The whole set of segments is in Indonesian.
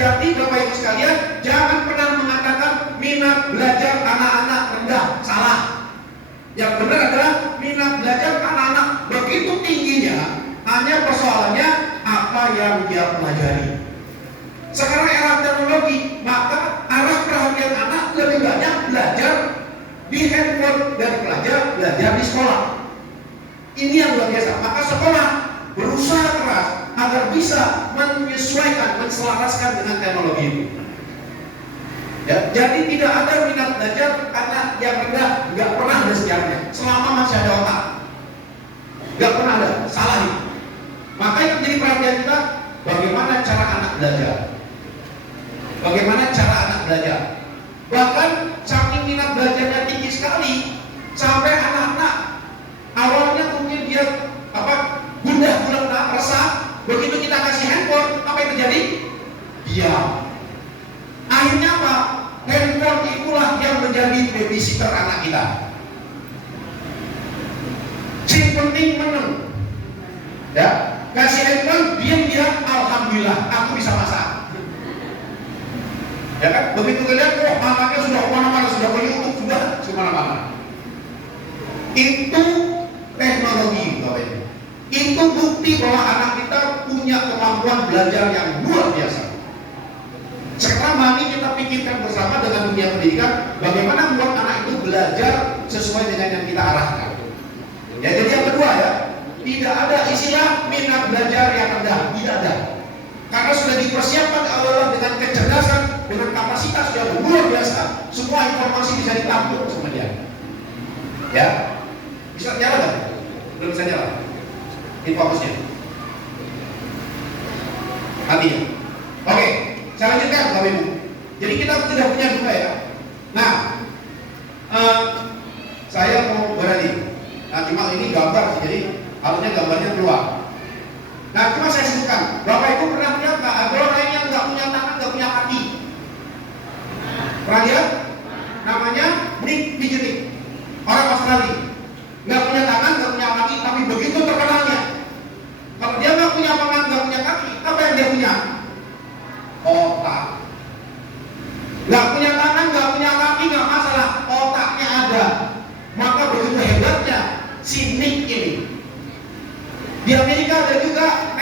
Jadi Bapak Ibu sekalian, jangan pernah mengatakan minat belajar anak-anak rendah, salah. Yang benar adalah minat belajar anak-anak begitu tingginya, hanya persoalannya apa yang dia pelajari. Sekarang era teknologi, maka arah perhatian anak lebih banyak belajar di handphone dan belajar di sekolah. Ini yang luar biasa. Maka sekolah berusaha keras agar bisa menyesuaikan, menselaraskan dengan teknologi itu. Ya, jadi tidak ada minat belajar anak yang rendah, nggak pernah ada sejarahnya. Selama masih ada otak, nggak pernah ada. Salah ini. Maka yang menjadi perhatian kita, bagaimana cara anak belajar. Bagaimana cara anak belajar. Bahkan saking minat belajarnya tinggi sekali, sampai anak-anak awalnya mungkin dia gundah gulana, resah. Begitu kita kasih handphone, apa yang terjadi? Diam. Akhirnya apa? Handphone itulah yang menjadi babysitter anak kita. Si penting menang. Ya, kasih handphone, diam-diam, alhamdulillah, aku bisa masak. Ya kan? Begitu lihat, mamanya sudah kemana-mana, sudah ke YouTube, sudah kemana-mana. Itu teknologi, Bapak Ibu. Itu bukti bahwa anak kita punya kemampuan belajar yang luar biasa. Sekarang mari kita pikirkan bersama dengan dunia pendidikan, bagaimana membuat anak itu belajar sesuai dengan yang kita arahkan. Ya, jadi yang kedua ya, tidak ada istilah minat belajar yang rendah, tidak ada. Karena sudah dipersiapkan Allah dengan kecerdasan, dengan kapasitas yang luar biasa, semua informasi bisa ditampung sama dia. Ya, bisa nyala kan? Belum bisa nyala. Informasinya. Artinya. Oke, saya lanjutkan Bapak Ibu. Jadi kita sudah punya dua ya. Nah, saya mau berani. Nah, cuma ini gambar sih, jadi harusnya gambarnya keluar. Nah, cuma saya sebutkan. Bapak Ibu pernah lihat nggak ada orang yang nggak punya tangan, nggak punya kaki? Pernah lihat? Namanya Nick Vujicic, orang Australia. Nggak punya tangan, nggak punya kaki, tapi begitu terkenalnya. Kalau dia nggak punya tangan, nggak punya kaki, apa yang dia punya? Otak. Nggak punya tangan, nggak punya kaki, nggak masalah, otaknya ada. Maka begitu hebatnya si Nick ini. Di Amerika ada juga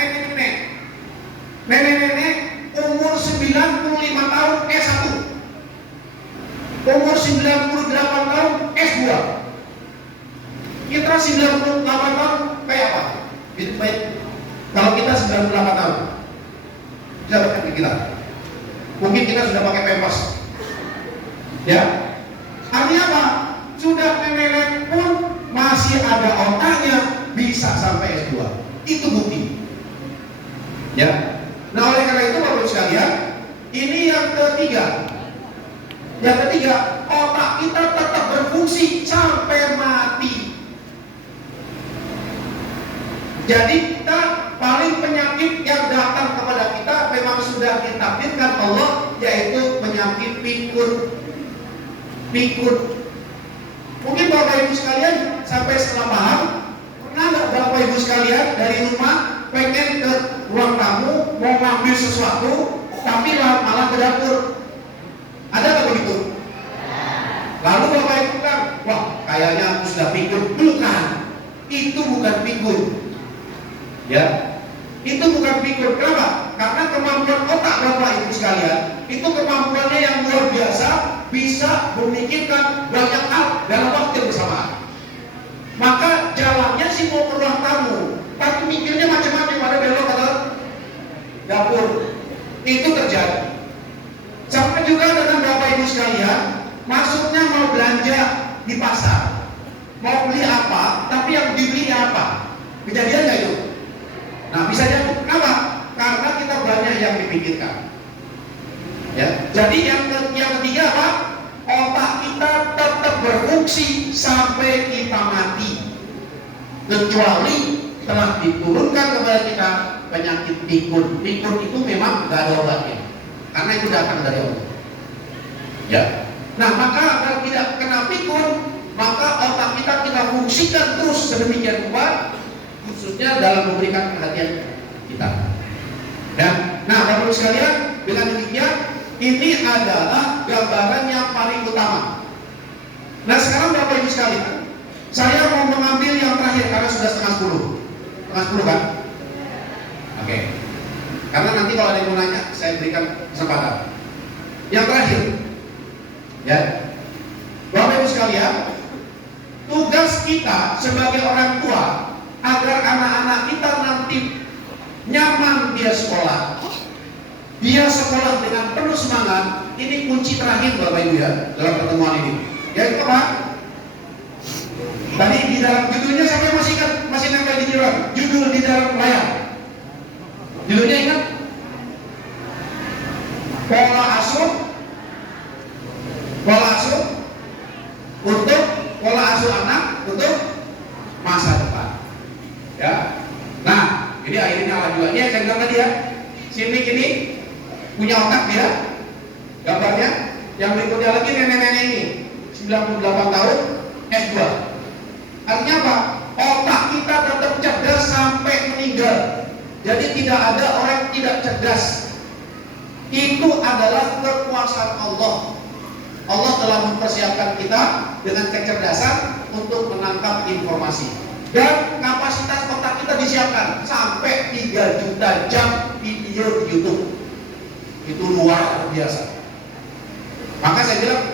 nenek-nenek umur 95 tahun S1, umur 98 tahun S2. Kita 98 tahun kayak apa? Itu baik. Kalau kita 98 tahun, siapa yang kita? Mungkin kita sudah pakai pampers. Ya, artinya apa? Sudah nenek pun masih ada otaknya, bisa sampai S2. Itu bukti. Ya. Nah, oleh karena itu Bapak Ibu sekalian, ini yang ketiga. Yang ketiga, otak kita tetap berfungsi sampai mati. Jadi kita paling penyakit yang datang kepada kita memang sudah ditakdirkan Allah, yaitu penyakit pikun. Mungkin Bapak Ibu sekalian sampai setengah paham. Pernah nggak Bapak Ibu sekalian dari rumah pengen ke ruang tamu mau ngambil sesuatu, tapi malah ke dapur? Ada nggak begitu? Lalu Bapak Ibu bilang, wah kayaknya aku sudah pikun. Bukan, itu bukan pikun. Ya, itu bukan pikun. Kenapa? Karena kemampuan otak Bapak Ibu sekalian itu kemampuannya yang luar biasa, bisa memikirkan banyak hal dalam waktu yang bersamaan. Maka jalannya sih mau ke ruang tamu, tapi mikirnya macam-macam, ada belok ke dapur. Itu terjadi. Sama juga dengan Bapak Ibu sekalian, masuknya mau belanja di pasar, mau beli apa, tapi yang dibeli apa? Kejadian nggak itu? Nah, bisa jadi. Kenapa? Karena kita banyak yang dipikirkan. Ya. Jadi yang ketiga apa? Otak kita tetap berfungsi sampai kita mati, kecuali telah diturunkan kepada kita penyakit pikun. Pikun itu memang gak ada obatnya, karena itu datang dari Allah. Ya. Nah, maka agar tidak kena pikun, maka otak kita fungsikan terus sedemikian rupa, khususnya dalam memberikan perhatian kita. Ya. Nah, Bapak Ibu sekalian, Dengan demikian, ini adalah gambaran yang paling utama. Nah sekarang Bapak Ibu sekalian, saya mau mengambil yang terakhir karena sudah setengah 10. Setengah 10 kan? Oke. Karena nanti kalau ada yang mau nanya, saya berikan kesempatan. Yang terakhir, ya, Bapak Ibu sekalian, tugas kita sebagai orang tua agar anak-anak kita nanti nyaman dia sekolah dengan penuh semangat. Ini kunci terakhir Bapak Ibu ya dalam pertemuan ini. Yaitu apa? Tadi di dalam judulnya sampai masih ingat, masih nempel di judul di dalam layar. Judulnya ingat? Pola asuh untuk pola asuh anak untuk masa depan. Ya. Nah, ini akhirnya nyala juga. Ini saya bilang tadi ya. Sini ini punya otak dia. Gambarnya. Yang berikutnya lagi nenek-nenek ini 98 tahun S2. Artinya apa? Otak kita tetap cerdas sampai meninggal. Jadi tidak ada orang yang tidak cerdas. Itu adalah kekuasaan Allah. Allah telah mempersiapkan kita dengan kecerdasan untuk menangkap informasi. Dan kapasitas otak kita disiapkan sampai 3 juta jam video di YouTube. Itu luar biasa. Maka saya bilang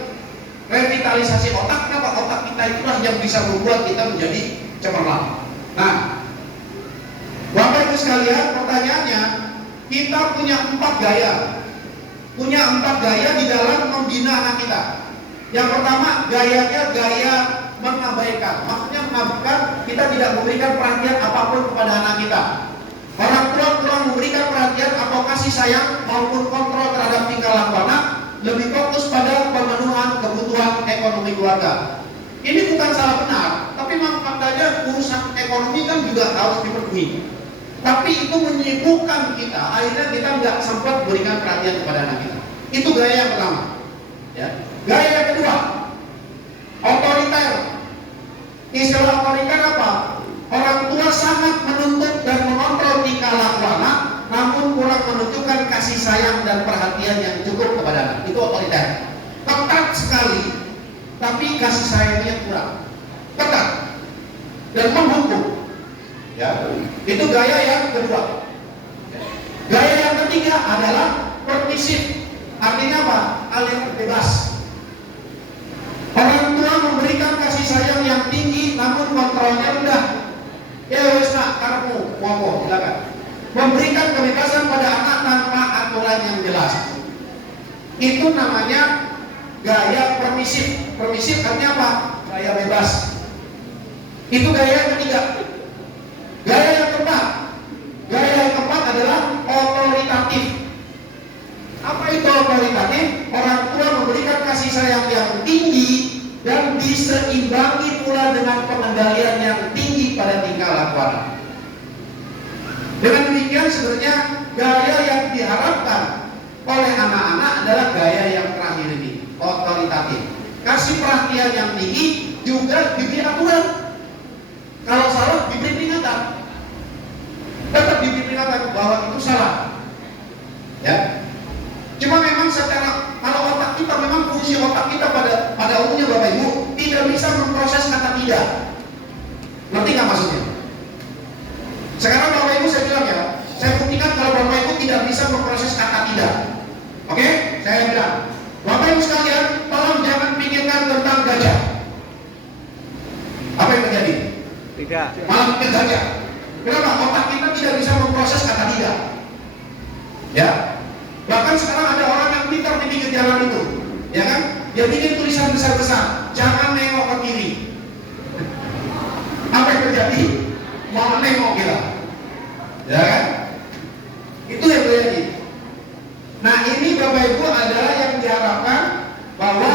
revitalisasi otak, kenapa? Otak kita itulah yang bisa membuat kita menjadi cemerlang. Nah, Bapak Ibu sekalian, pertanyaannya, kita punya 4 gaya. Punya 4 gaya di dalam membina anak kita. Yang pertama, gayanya gaya mengabaikan. Maksudnya mengabaikan, kita tidak memberikan perhatian apapun kepada anak kita. Orang tua kurang memberikan perhatian atau kasih sayang maupun kontrol terhadap tingkah laku anak, lebih fokus pada pemenuhan kebutuhan ekonomi keluarga. Ini bukan salah benar, tapi memang faktanya urusan ekonomi kan juga harus dipenuhi. Tapi itu menyibukkan kita, akhirnya kita nggak sempat berikan perhatian kepada anak kita. Itu gaya yang pertama. Ya. Gaya yang kedua, otoriter. Istilah otoriter apa? Orang tua sangat menuntut dan mengontrol tingkah laku anak, namun kurang menunjukkan kasih sayang dan perhatian yang cukup kepada anak. Itu otoriter. Ketat sekali, tapi kasih sayangnya kurang. Ketat dan menghukum. Ya, itu gaya yang kedua. Gaya yang ketiga adalah permisif. Artinya apa? Aliran bebas. Orang tua memberikan kasih sayang yang tinggi, namun kontrolnya rendah. Ya wes nak, karepmu, monggo, silakan. Memberikan kebebasan pada anak tanpa aturan yang jelas. Itu namanya gaya permisif. Permisif artinya apa? Gaya bebas. Itu gaya yang ketiga. Gaya yang keempat adalah otoritatif. Apa itu otoritatif? Orang tua memberikan kasih sayang yang tinggi dan diseimbangi pula dengan pengendalian yang tinggi pada tingkah laku anak. Dengan demikian sebenarnya gaya yang diharapkan oleh anak-anak adalah gaya yang terakhir ini, otoritatif. Kasih perhatian yang tinggi juga diberi aturan. Kalau salah diberi peringatan, tetap diberi peringatan bahwa itu salah. Ya. Cuma memang secara kalau otak kita memang fungsi otak kita pada umumnya Bapak Ibu tidak bisa memproses kata tidak. Ngerti nggak maksudnya? Sekarang Bapak Ibu saya bilang ya, saya buktikan kalau Bapak Ibu tidak bisa memproses kata tidak. Oke? Saya bilang, Bapak Ibu sekalian, tolong jangan pikirkan tentang gajah. Apa yang terjadi? Tidak. Malah mikir gajah. Kenapa? Otak kita tidak bisa memproses kata tidak. Ya. Bahkan sekarang ada orang yang pintar di pinggir jalan itu, ya kan? Dia bikin tulisan besar-besar, jangan nengok ke kiri. Apa yang terjadi? Mau nengok kita, ya kan? Itu yang terjadi. Nah ini Bapak Ibu adalah yang diharapkan bahwa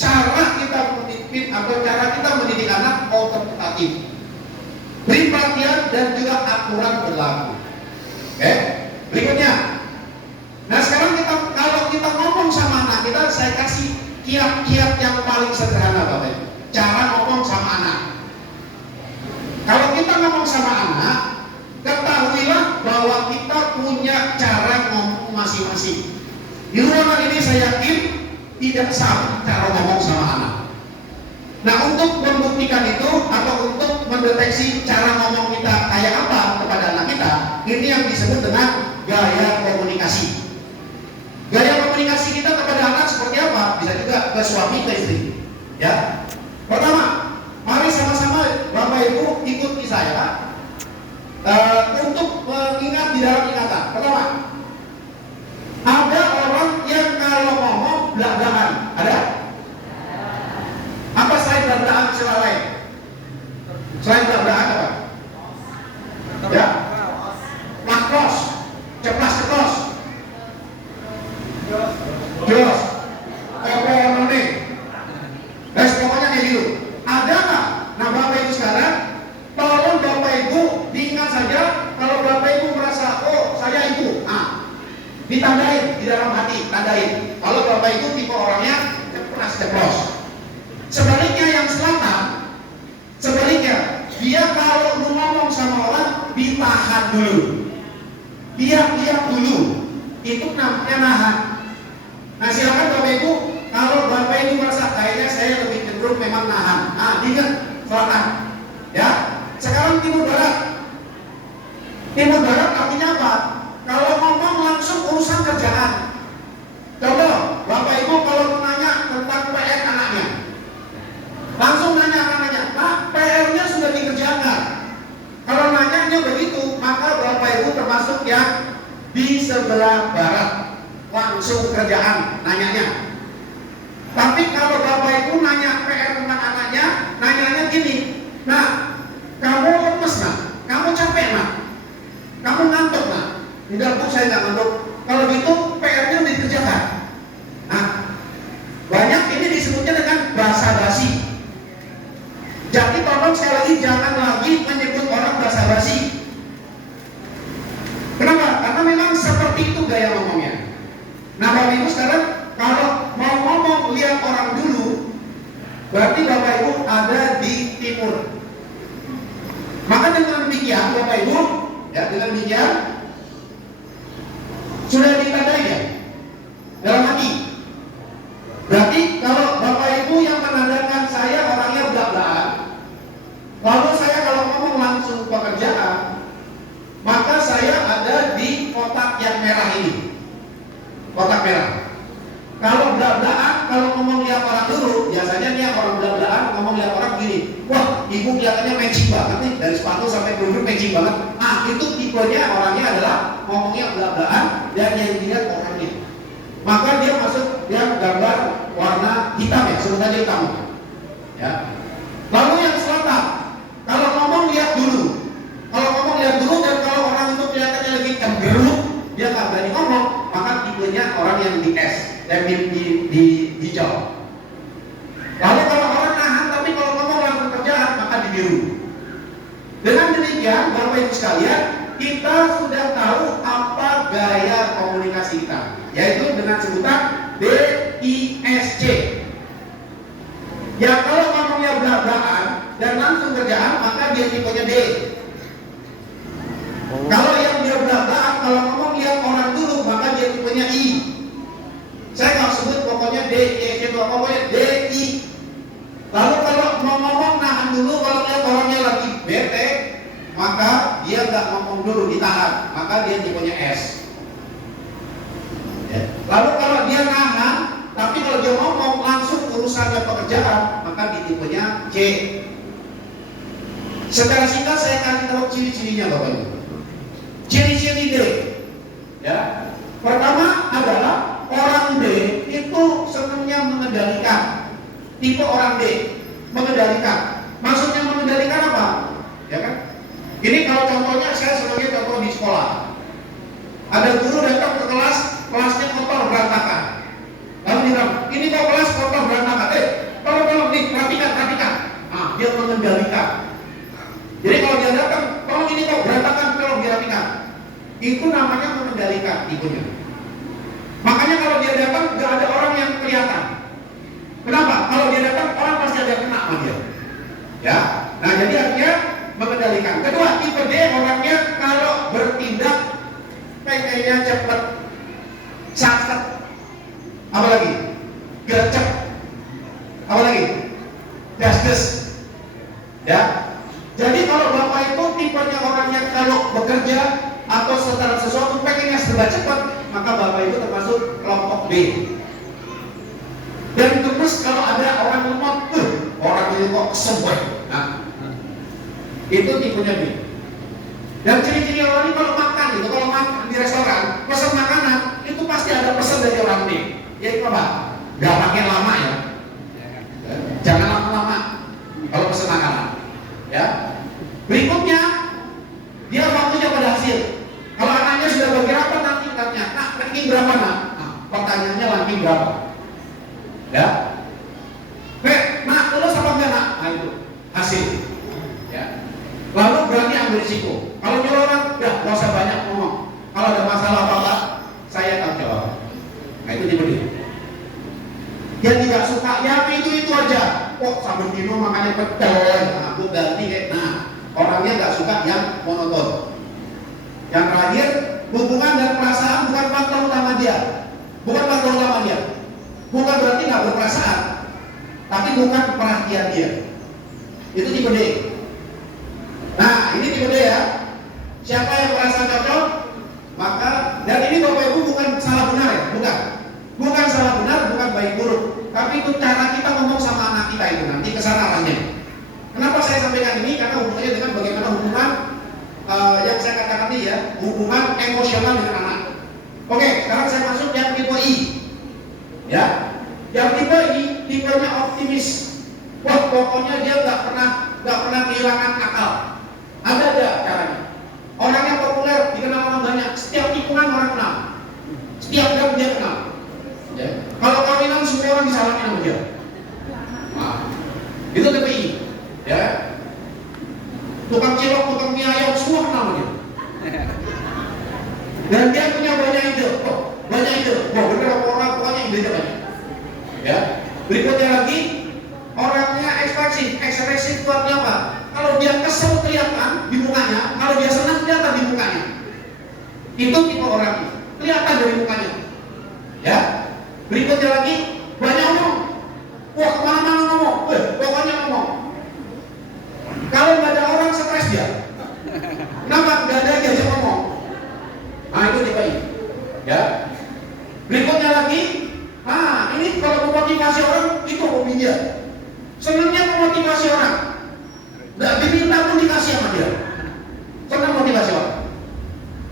cara kita mendidik atau cara kita mendidik anak otoritatif, beri perhatian dan juga aturan berlaku. Oke, berikutnya. Nah sekarang kalau kita ngomong sama anak kita, saya kasih kiat-kiat yang paling sederhana Bapak Ibu. Cara ngomong sama anak. Kalau kita ngomong sama anak, ketahuilah bahwa kita punya cara ngomong masing-masing. masing-masing. Di ruangan ini saya yakin tidak sama cara ngomong sama anak. Nah, untuk membuktikan itu atau untuk mendeteksi cara ngomong kita kayak apa kepada anak kita, ini yang disebut dengan gaya komunikasi. Gaya komunikasi kita kepada anak seperti apa? Bisa juga ke suami, ke istri. Ya. Pertama, mari sama-sama Bapak Ibu ikuti saya untuk mengingat di dalam ingatan. Pertama, ada orang yang kalau ngomong belak-belakan. Ada? Apa selain belak-belakan istilah lain? Selain belak-belakan apa? Ya? Makros, ceplas-ceplos, jos, ekonomi. Pokoknya kayak gitu. Ada nggak? Nah, Bapak Ibu sekarang, tolong Bapak Ibu diingat saja. Kalau Bapak Ibu merasa, oh saya itu, ditandain di dalam hati, tandain. Kalau Bapak Ibu tipe orangnya ceplas-ceplos. Sebaliknya yang selatan, sebaliknya dia kalau ngomong sama orang ditahan dulu, dia lihat dulu, itu namanya nahan. Nah, silakan Bapak Ibu, kalau Bapak Ibu merasa kayaknya saya lebih cenderung memang nahan. Ingat selatan, ya. Sekarang timur barat. Timur barat artinya apa? Kalau ngomong langsung urusan kerjaan. Contoh, Bapak Ibu kalau nanya tentang PR anaknya, langsung nanya anaknya, Pak, PR-nya sudah dikerjakan. Kalau nanyanya begitu, maka Bapak Ibu termasuk yang di sebelah barat, langsung kerjaan nanyanya. Tapi kalau Bapak Ibu nanya PR tentang anaknya, nanyanya gini, nah, kamu lemes nak, kamu capek nak, kamu ngantuk nak. Tidak, Bu, saya nggak ngantuk. Kalau gitu PR-nya dikerjakan. Nah, banyak ini disebutnya dengan basa-basi. Jadi tolong sekali lagi jangan lagi menyebut orang basa-basi. Kenapa? Karena memang seperti itu gaya ngomongnya. Nah, Bapak Ibu sekarang kalau mau ngomong lihat orang dulu, berarti Bapak Ibu ada di timur. Maka dengan demikian Bapak Ibu, ya dengan demikian sudah ditandai ya dalam hati. Berarti kalau Bapak Ibu yang menandakan saya orangnya belak-belakan, lalu saya kalau ngomong langsung pekerjaan, maka saya ada di kotak yang merah ini. Kotak merah. Kalau belak-belakan, kalau ngomong lihat orang dulu, biasanya dia orang belak-belakan ngomong lihat orang gini, wah, ibu kelihatannya matching banget nih, dari sepatu sampai kerudung matching banget. Itu tipenya orangnya adalah ngomongnya belak-belakan dan yang dilihat orangnya. Maka dia masuk yang gambar warna hitam ya, sebut saja hitam. Ya. Lalu yang selatan, kalau ngomong lihat dulu. Kalau ngomong lihat dulu dan kalau orang itu kelihatannya lagi cemberut, dia nggak berani ngomong, maka tipenya orang yang di S dan di hijau. Lalu kalau orang nahan tapi kalau ngomong langsung kerjaan, maka di biru. Dengan demikian, Bapak Ibu sekalian, kita sudah tahu apa gaya komunikasi kita, yaitu dengan sebutan DISC. Ya, kalau ngomongnya belak-belakan dan langsung kerjaan, maka dia tipenya D. Kalau yang dia belak-belakan, kalau ngomong lihat orang dulu, maka dia tipenya I. Saya nggak sebut pokoknya D, pokoknya DI. Lalu kalau mau ngomong nahan dulu, kalau lihat orangnya lagi bete, maka dia nggak ngomong dulu, ditahan, maka dia tipenya S. Ya. Lalu kalau dia nahan, tapi kalau dia ngomong langsung urusannya pekerjaan, maka di tipenya C. Secara singkat saya kasih tahu ciri-cirinya Bapak Ibu. Ciri-ciri D, ya. Pertama adalah orang D itu senangnya mengendalikan. Tipe orang D mengendalikan. Maksudnya mengendalikan apa? Ya kan? Ini kalau contohnya saya sebagai contoh di sekolah. Ada guru datang ke kelas, kelasnya kotor berantakan. Lalu dia bilang, ini kok kelas kotor berantakan. Tolong nih, rapikan. Dia mengendalikan. Jadi kalau dia datang, tolong ini kok berantakan, tolong dirapikan. Itu namanya mengendalikan tipenya. Makanya kalau dia datang, gak ada orang yang kelihatan. Kenapa? Kalau dia datang, orang pasti ada kena sama dia. Ya. Nah, jadi artinya mengendalikan. Kedua, tipe D orangnya kalau bertindak pengennya cepat. Apa lagi? Gercep. Apa lagi? Dasdes. Ya. Jadi kalau Bapak itu tipenya orang yang kalau bekerja atau setelah sesuatu pengennya serba cepat, maka Bapak itu termasuk kelompok B. Dan terus kalau ada orang lemot, orang ini kok kesebut. Nah, itu tipenya B. Dan ciri-ciri orang ini kalau makan itu, kalau makan di restoran, pesan makanan itu pasti ada pesan dari orang B. Yaitu apa? Gak pakai lama ya. Jangan lama-lama kalau pesan makanan. Ya. Berikutnya dia waktunya pada hasil. Kalau anaknya sudah bagi rapat nanti katanya, nak ranking berapa nak? Nah, pertanyaannya ranking berapa? Ya. Nak lulus apa enggak nak? Nah itu hasil. Ya. Lalu berani ambil risiko. Kalau nyuruh orang, ya nggak usah banyak ngomong. Kalau ada masalah apa-apa, saya tanggung jawab. Nah itu tipe dia. Dia tidak suka yang itu aja. Kok sambil minum makanya betul. Nah, aku ganti kayak. Nah, orangnya nggak suka yang monoton. Yang terakhir, hubungan dan perasaan bukan faktor utama dia. Bukan faktor utama dia. Bukan berarti nggak berperasaan, tapi bukan perhatian dia. Itu tipe D. Nah, ini tipe D ya. Siapa yang merasa cocok, maka dan ini Bapak Ibu bukan salah benar ya, bukan. Bukan salah benar, bukan baik buruk. Tapi itu cara kita ngomong sama anak kita itu nanti kesana arahnya. Kenapa saya sampaikan ini? Karena hubungannya dengan bagaimana hubungan yang saya katakan ini ya, hubungan emosional dengan anak. Oke, sekarang saya masuk yang tipe I. Ya, yang tipe I, tipenya optimis. Wah, pokoknya dia nggak pernah kehilangan akal. Ada caranya. Orang yang populer dikenal orang banyak. Setiap tikungan orang kenal. Setiap jam dia kenal. Ya. Kalau kawinan semua orang disalamin sama dia. Nah, itu tipe I. Ya. Tukang cilok, tukang mie ayam semua kenal sama dia. Dan dia punya banyak ide. Banyak ide. Bener orang pokoknya idenya banyak. Ya. Berikutnya lagi, orangnya ekspresif itu artinya apa? Kalau dia kesel kelihatan di mukanya, kalau dia senang kelihatan di mukanya. Itu tipe orang kelihatan dari mukanya. Ya. Berikutnya lagi, banyak ngomong. Wah, kemana-mana ngomong. Pokoknya ngomong. Kalau nggak ada orang stres dia. Kenapa? Nggak ada diajak ngomong. Nah itu tipe I. Ya. Berikutnya lagi, ini kalau memotivasi orang itu hobinya. Senangnya memotivasi orang. Nggak diminta pun dikasih sama dia. Senang motivasi orang.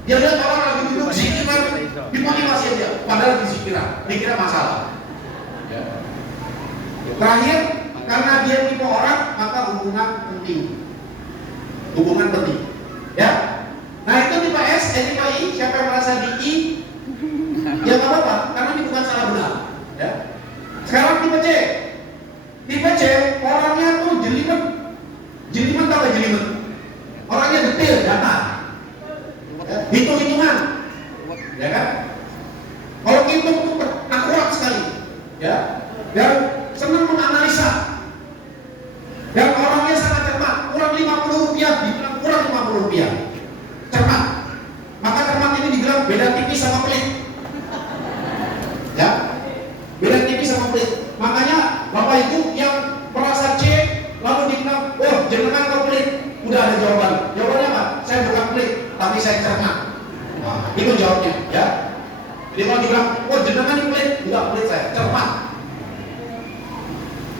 Dia lihat orang lagi duduk zikiran, dimotivasi dia. Padahal dikira masalah. Ya. Terakhir, karena dia tipe orang, maka hubungan penting. Hubungan penting. Ya. Nah itu tipe S, tipe I. Siapa yang merasa di I? Ya nggak apa-apa, karena ini bukan salah benar. Ya. Sekarang tipe C. Tipe C, orangnya tuh jelimet. Jelimet apa jelimet? Orangnya detail, data. Ya. Hitung-hitungan. Ya kan? Kalau hitung itu akurat sekali. Ya. Dan senang menganalisa. Dan orangnya sangat cermat. Kurang 50 rupiah, dibilang kurang 50 rupiah. Cermat. Maka cermat ini dibilang beda tipis sama pelit. Ya. Beda tipis sama pelit. Makanya Bapak Ibu yang merasa C lalu dibilang, oh jenengan kok pelit. Udah ada jawaban. Jawabannya apa? Saya bukan pelit, tapi saya cermat. Nah, itu jawabnya. Ya. Jadi kalau dibilang, oh jenengan ini pelit, enggak pelit saya, cermat.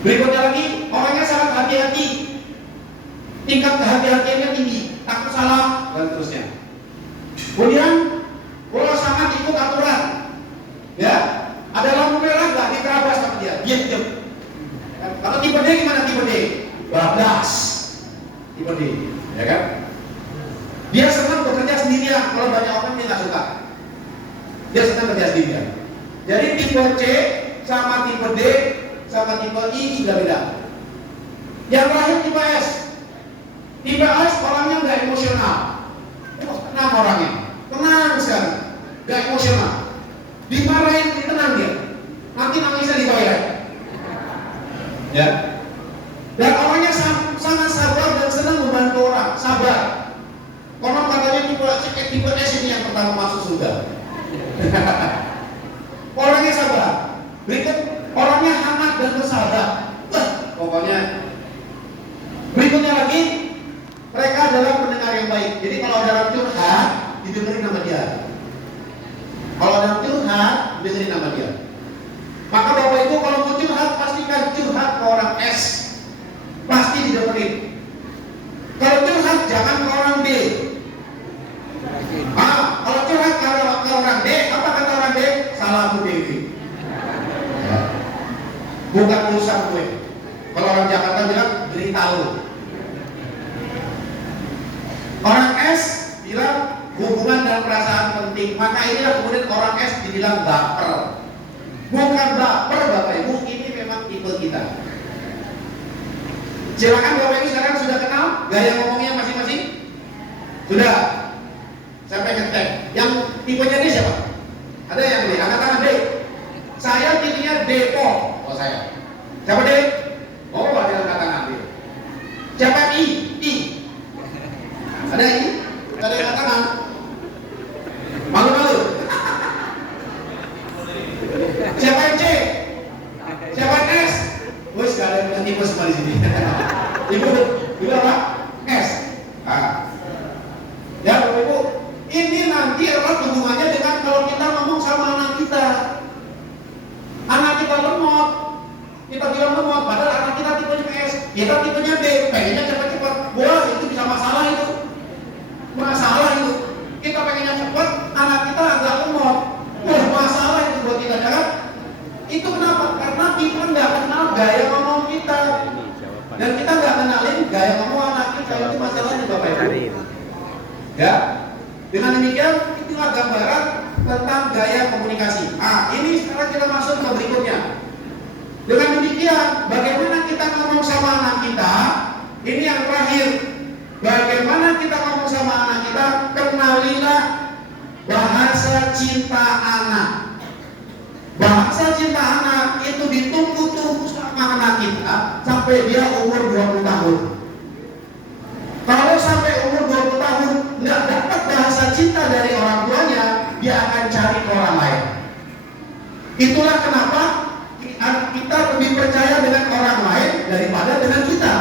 Berikutnya lagi, orangnya sangat hati-hati. Tingkat kehati-hatiannya tinggi, takut salah, dan seterusnya. Kemudian, sangat ikut aturan. Ya, ada lampu merah nggak diterabas sama dia, diam. Kalau tipe D gimana tipe D? Bablas. Tipe D, ya kan? Dia senang bekerja sendirian. Kalau banyak orang dia nggak suka. Dia senang bekerja sendirian. Jadi tipe C sama tipe D sama tipe I sudah beda. Yang terakhir tipe S. Tipe S orangnya nggak emosional. Tenang orangnya, tenang sekali, nggak emosional. Dimarahin, tenang dia. Nanti nangisnya di toilet. Ya. Dan orangnya sangat sabar dan senang membantu orang. Sabar. Konon katanya tipe S ini yang pertama masuk surga. Orangnya sabar. Berikut, orangnya hangat dan bersahabat. Pokoknya. Berikutnya lagi, mereka adalah pendengar yang baik. Jadi kalau ada orang curhat, didengerin sama dia. Kalau ada orang curhat, dengerin sama dia. Maka Bapak Ibu kalau mau curhat, pastikan curhat ke orang S. Pasti didengerin. Kalau curhat, jangan ke orang D. Kalau curhat ke orang D, apa kata orang D? Salah Bu Dewi. Ya. Bukan urusan gue. Kalau orang Jakarta bilang, berita lu. Orang S bilang hubungan dan perasaan penting. Maka inilah kemudian orang S dibilang baper. Bukan baper Bapak Ibu, ini memang tipe kita. Silakan Bapak Ibu sekarang sudah kenal gaya ngomongnya masing-masing? Sudah. Saya pengen cek. Yang tipenya D siapa? Ada yang D? Angkat tangan D. Saya tipenya D-po. Oh saya. Siapa D? Oh ada yang angkat tangan D. Siapa I? I. Ada I? Ada yang angkat tangan? Malu-malu. Siapa yang C? Siapa yang S? Wes gak ada yang tipe semua di sini. Ibu apa? S. Ya Bapak Ibu, ini nanti erat hubungannya dengan kalau kita ngomong sama anak kita. Anak kita lemot, kita bilang lemot, padahal anak kita tipenya S, kita tipenya D, pengennya cepat-cepat. Wah itu bisa masalah itu. Masalah itu. Kita pengennya cepat, anak kita agak lemot. Wah masalah itu buat kita, kan? Itu kenapa? Karena kita nggak kenal gaya ngomong kita. Dan kita nggak kenalin gaya ngomong anak kita. Itu masalahnya Bapak Ibu. Ya, dengan demikian itulah gambaran tentang gaya komunikasi. Ini sekarang kita masuk ke berikutnya. Dengan demikian, bagaimana kita ngomong sama anak kita? Ini yang terakhir. Bagaimana kita ngomong sama anak kita? Kenalilah bahasa cinta anak. Bahasa cinta anak itu ditunggu-tunggu sama anak kita sampai dia umur 20 tahun. Kalau sampai umur 20 tahun nggak dapat bahasa cinta dari orang tuanya, dia akan cari ke orang lain. Itulah kenapa kita lebih percaya dengan orang lain daripada dengan kita.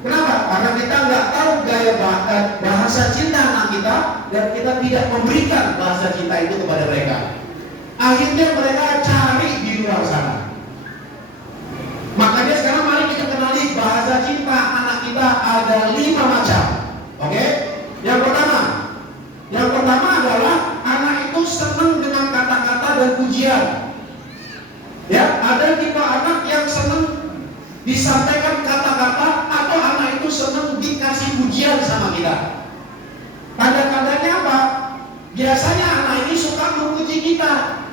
Kenapa? Karena kita nggak tahu gaya bahasa cinta anak kita dan kita tidak memberikan bahasa cinta itu kepada mereka. Akhirnya mereka cari di luar sana. Makanya sekarang mari kita kenali bahasa cinta anak kita ada 5 macam. Oke? Yang pertama adalah anak itu senang dengan kata-kata dan pujian. Ya, ada tipe anak yang senang disampaikan kata-kata atau anak itu senang dikasih pujian sama kita. Tanda-tandanya apa? Biasanya anak ini suka memuji kita.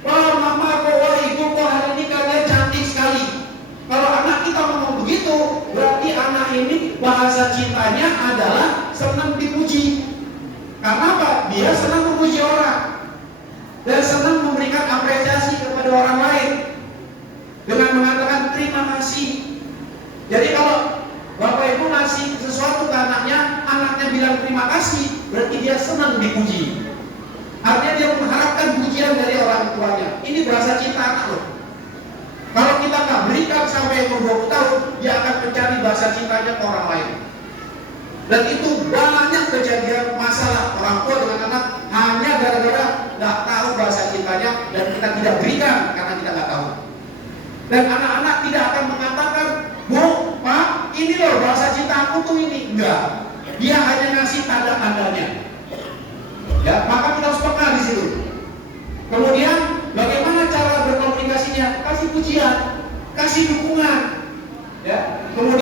Wah mama kok, wah ibu kok hari ini kalian cantik sekali. Kalau anak kita ngomong begitu, berarti anak ini bahasa cintanya adalah senang dipuji. Karena apa? Dia senang memuji orang dan senang memberikan apresiasi kepada orang lain dengan mengatakan terima kasih. Jadi kalau Bapak Ibu ngasih sesuatu ke anaknya bilang terima kasih, berarti dia senang dipuji. Artinya dia mengharapkan pujian dari orang tuanya. Ini bahasa cinta anak loh. Kalau kita nggak berikan sampai umur 20 tahun, dia akan mencari bahasa cintanya ke orang lain. Dan itu banyak kejadian masalah orang tua dengan anak hanya gara-gara nggak tahu bahasa cintanya dan kita tidak berikan karena kita nggak tahu. Dan anak-anak tidak akan mengatakan, Bu, Pak, ini loh bahasa cinta aku tuh ini. Enggak. Dia hanya ngasih tanda-tandanya. Ya, maka kita harus peka di situ. Kemudian bagaimana cara berkomunikasinya? Kasih pujian, kasih dukungan.